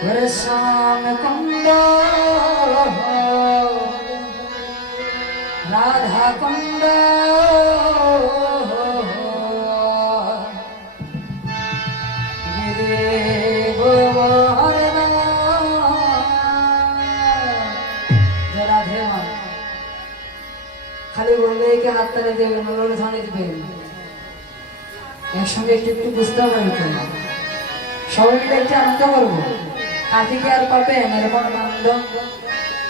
हरे श्याम कुंड राधा कुंड गिरे गोवर्धन राधे मान खाली बोलले कि हाथ ताले देবেন ওর ধানে দিবেন একসঙ্গে একটু বুঝতে পারবেন সবাই মিলে একটু আনন্দ করবো আজকে কি আর পাবেন এরকম আনন্দ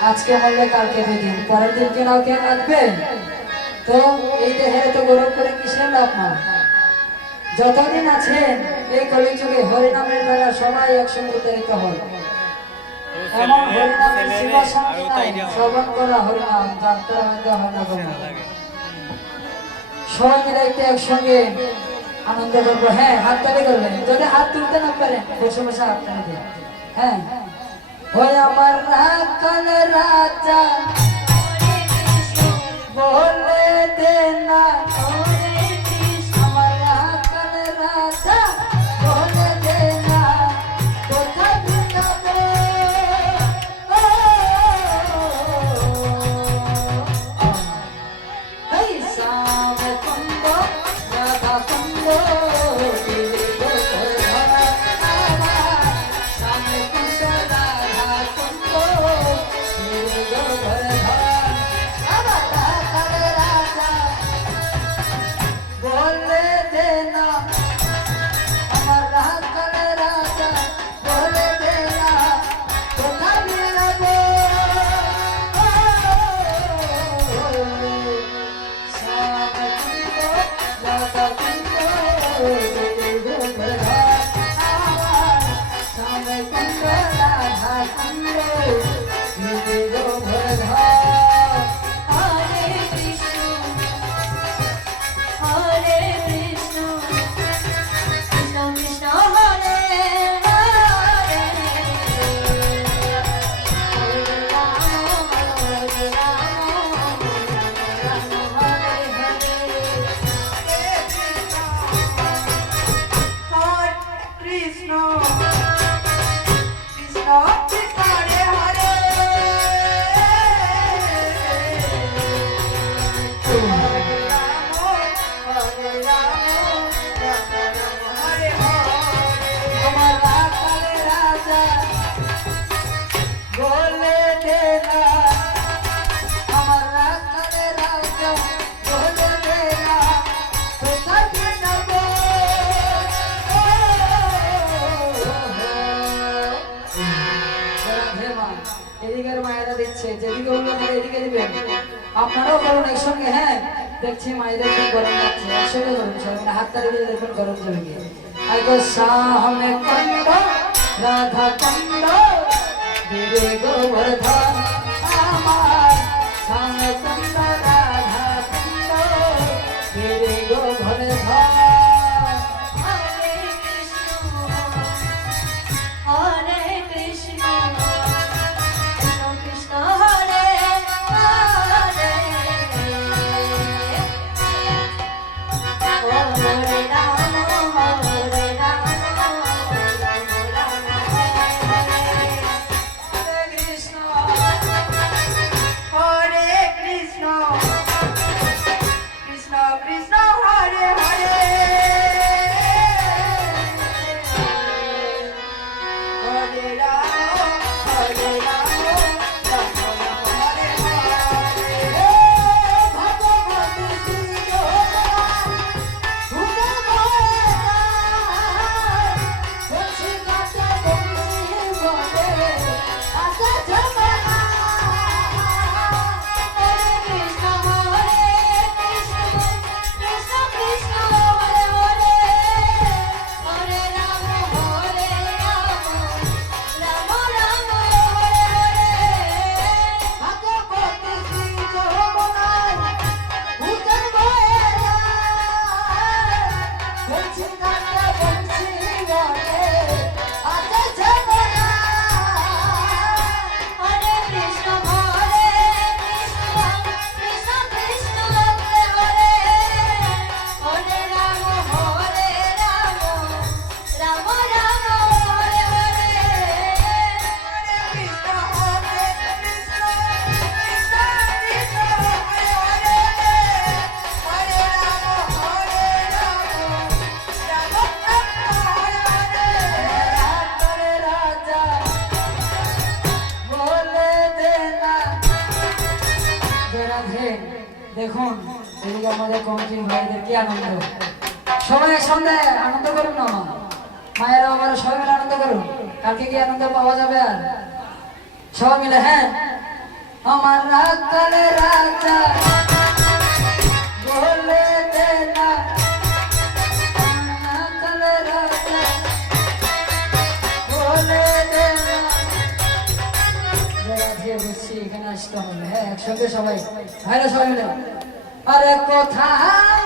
আজকে বললে কালকে দিন পরের দিন কেন কে কাঁদবে তো এই দেহে তো গৌরব করে কিসের লাভ না যতদিন আছেন এই কলিযুগে হরিনামের দ্বারা সবাই একসঙ্গে উদ্ধারিত হয় এমন হরিনামের সীমা শান্তি নাই শ্রবণ করা হরিনাম যাত্রা মধ্যে হরিনাম সবাই মিলে একটু একসঙ্গে আনন্দ করবো হ্যাঁ হাত তালি করবেন যদি হাত তুলতে না পারেন বসে বসে হাত তালি দেন হ্যাঁ ওই আমার রাখাল রাজা বলে দে না আমার রাখাল রাজা বলে দে না কোথায় ঢুকাবো এই সামনে কুন্দ রাধা কুন্দ আপনারাও করুন একসঙ্গে হ্যাঁ দেখছি মায়েদের খুব গরম লাগছে একসঙ্গে করুন সবাই হাত তালি দিয়ে দেখুন গরম চলে গিয়ে আইগো সামনে কুন্দ রাধা কুন্দ गिरे गोवर्धन আমার সামনে কুন্দ রাধা কুন্দ गिरे গোবর্ধন হরে কৃষ্ণ হরে কৃষ্ণ কৃষ্ণ হরে হরে হরে রাম হরে রাম Krishna দেখুন এদিকে আমাদের কমিটির ভাইদের কি আনন্দ, সবাই একসঙ্গে আনন্দ করুন না, মায়েরা বাবারা সবাই মিলে আনন্দ করুন। কালকে কি আনন্দ পাওয়া যাবে আর সবাই মিলে? হ্যাঁ, আমার রাখালে রাজা বলে দে না, রাখালে রাজা বলে দে না। এখানে আসতে হবে, হ্যাঁ একসঙ্গে সবাই ভাইরা সবাই মিলে। আরে কোথায়